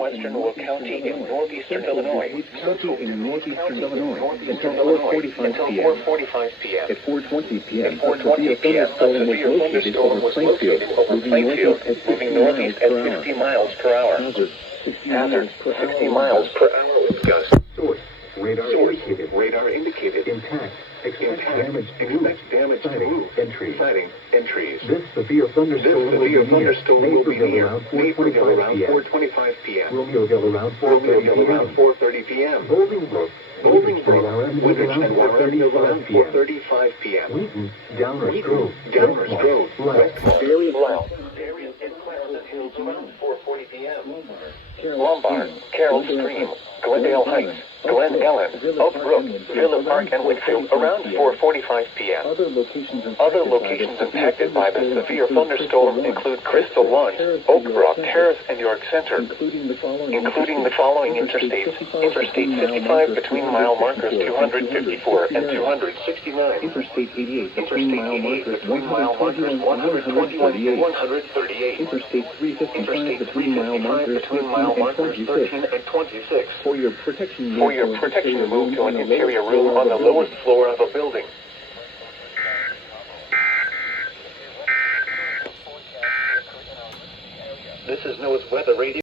southwestern Will County in northeastern Illinois. County in northeastern Illinois until 4:45 p.m. At 4:20 p.m., a severe thunderstorm was located over Plainfield, moving northeast at 60 miles per hour. Hazard, 60 miles per hour with gusts. Source, radar indicated. Impact, expect damage to roof. Entries. This severe thunderstorm will be near Naperville around 4:25 p.m. Romeoville around 4:30 p.m. Bolingbrook, Woodridge and Warren around 4:35 p.m. Wheaton, Downers Grove, Very loud. Areas in Pleasant Hills around 4:40 p.m. Lombard, Carroll Stream, Glendale Heights, Glen Ellen, Oak Brook, Villa Park, and Whitfield around 4:45 p.m. Other locations impacted by the severe thunderstorm include Crystal Lawn, Oak Brook Terrace, and York Center, including the following interstates: Interstate 55 between mile markers 254 and 269, Interstate 88 between mile markers 121 and 138, Interstate 355 between mile markers 13 and 26. For your protection, move to an interior room on the lowest floor of a building. This is NOAA's weather radio.